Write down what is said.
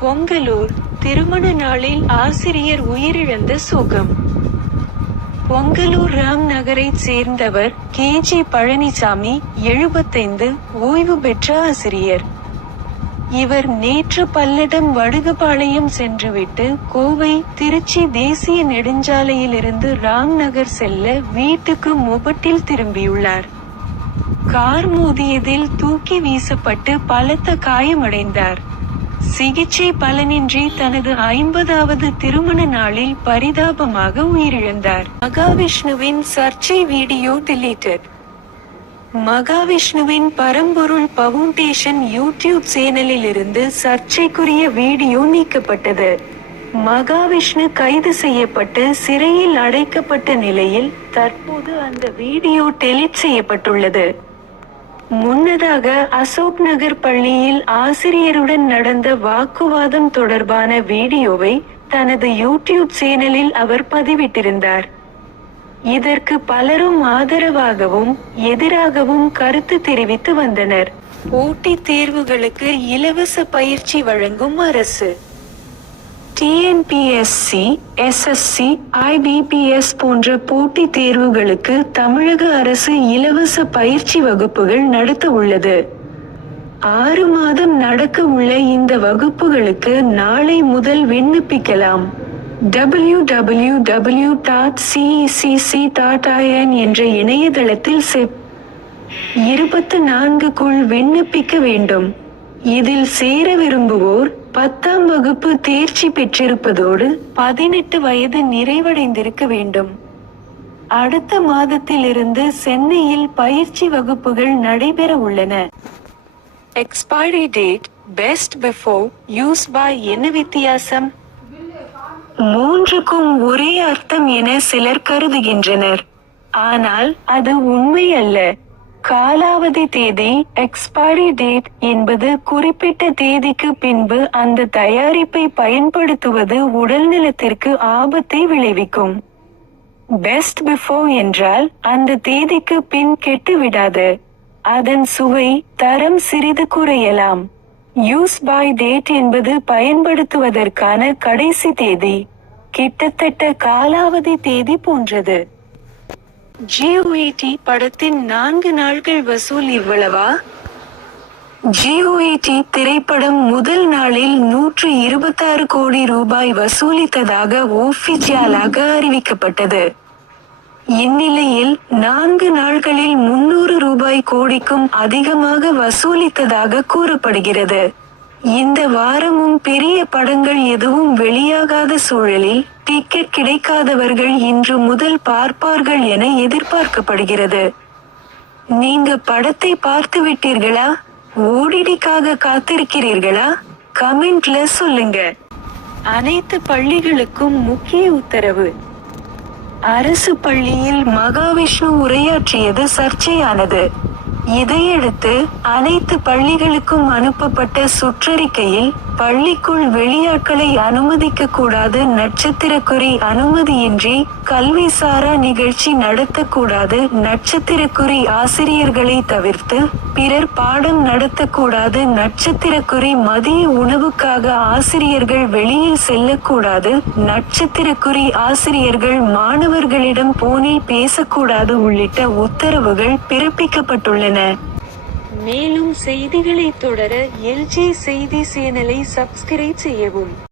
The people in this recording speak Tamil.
பொங்கலூர் திருமண நாளில் ஆசிரியர் உயிரிழந்த சோகம். பொங்கலூர் ராம் நகரைச் சேர்ந்தவர் கே.ஜே. பழனிசாமி, 75, ஓய்வு பெற்ற ஆசிரியர். இவர் நேற்று பல்லடம் வடுகபாளையம் சென்றுவிட்டு கோவை திருச்சி தேசிய நெடுஞ்சாலையிலிருந்து ராம் நகர் செல்ல வீட்டுக்கு மொபட்டில் திரும்பியுள்ளார். கார் மோதியதில் தூக்கி வீசப்பட்டு பலத்த காயமடைந்தார். சிகிச்சை பலனின்றி தனது 50வது திருமண நாளில் பரிதாபமாக உயிரிழந்தார். மகாவிஷ்ணுவின் சர்ச்சை வீடியோ டிலீட்டட். மகாவிஷ்ணுவின் பரம்பொருள் பவுண்டேஷன் யூடியூப் சேனலில் இருந்து சர்ச்சைக்குரிய வீடியோ நீக்கப்பட்டது. மகாவிஷ்ணு கைது செய்யப்பட்டு சிறையில் அடைக்கப்பட்ட நிலையில் தற்போது அந்த வீடியோ டெலீட் செய்யப்பட்டுள்ளது. முன்னதாக அசோக் நகர் பள்ளியில் ஆசிரியருடன் நடந்த வாக்குவாதம் தொடர்பான வீடியோவை தனது யூடியூப் சேனலில் அவர் பதிவிட்டிருந்தார். இதற்கு பலரும் ஆதரவாகவும் எதிராகவும் கருத்து தெரிவித்து வந்தனர். போட்டித் தேர்வுகளுக்கு இலவச பயிற்சி வழங்கும் அரசு. டிஎன்பிஎஸ்சி, எஸ்எஸ்சி, ஐபிபிஎஸ் போன்ற போட்டித் தேர்வுகளுக்கு தமிழக அரசு இலவச பயிற்சி வகுப்புகள் நடத்த உள்ளது. 6 மாதம் நடக்க உள்ள இந்த வகுப்புகளுக்கு நாளை முதல் விண்ணப்பிக்கலாம். www.cecc.in என்ற இணையதளத்தில் செப். 24க்குள் விண்ணப்பிக்க வேண்டும். இதில் சேர விரும்புவோர் 10ஆம் வகுப்பு தேர்ச்சி பெற்றிருப்பதோடு 18 வயது நிறைவடைந்திருக்க வேண்டும். அடுத்த மாதத்திலிருந்து சென்னையில் பயிற்சி வகுப்புகள் நடைபெற உள்ளன. Expiry date, best before, use by என்ன வித்தியாசம்? 3க்கும் ஒரே அர்த்தம் என சிலர் கருதுகின்றனர். ஆனால் அது உண்மை அல்ல. காலாவதி தேதி, எக்ஸ்பைரி டேட் என்பது குறிப்பிட்ட தேதிக்கு பின்பு அந்த தயாரிப்பை பயன்படுத்துவது உடல்நலத்திற்கு ஆபத்தை விளைவிக்கும். பெஸ்ட் பிஃபோர் என்றால் அந்த தேதிக்கு பின் கெட்டுவிடாது. அதன் சுவை, தரம் சிறிது குறையலாம். யூஸ் பை டேட் என்பது பயன்படுத்துவதற்கான கடைசி தேதி. கிட்டத்தட்ட காலாவதி தேதி போன்றது. ஜியோஏடி படத்தின் 4 நாள்கள் வசூல் இவ்வளவா? ஜியோஏடி திரைப்படம் முதல் நாளில் 126 கோடி ரூபாய் வசூலித்ததாக ஒஃபிஷியலாக அறிவிக்கப்பட்டது. இந்நிலையில் 4 நாள்களில் 300 ரூபாய் கோடிக்கும் அதிகமாக வசூலித்ததாக கூறப்படுகிறது. இந்த வாரமும் பெரிய படங்கள் எதுவும் வெளியாகாத சூழலில் டிக்கெட் கிடைக்காதவர்கள் இன்று முதல் பார்ப்பார்கள் என எதிர்பார்க்கப்படுகிறது. நீங்க படத்தை பார்த்து விட்டீர்களா? ஓடிடிக்காக காத்திருக்கிறீர்களா? கமெண்ட்ல சொல்லுங்க. அனைத்து பள்ளிகளுக்கும் முக்கிய உத்தரவு. அரசு பள்ளியில் மகாவிஷ்ணு உரையாற்றியது சர்ச்சையானது. இதையடுத்து அனைத்து பள்ளிகளுக்கும் அனுப்பப்பட்ட சுற்றறிக்கையில் பள்ளிக்குள் வெளியாட்களை அனுமதிக்க கூடாது, நட்சத்திரக்குறி அனுமதியின்றி கல்விசாரா நிகழ்ச்சி நடத்தக்கூடாது, நட்சத்திரக்குறி ஆசிரியர்களை தவிர்த்து பிறர் பாடம் நடத்தக்கூடாது, நட்சத்திரக்குறி மதிய உணவுக்காக ஆசிரியர்கள் வெளியில் செல்லக்கூடாது, நட்சத்திரக்குறி ஆசிரியர்கள் மாணவர்களிடம் போனில் பேசக்கூடாது உள்ளிட்ட உத்தரவுகள் பிறப்பிக்கப்பட்டுள்ளன. மேலும் செய்திகளை தொடர எல்ஜி செய்தி சேனலை சப்ஸ்கிரைப் செய்யவும்.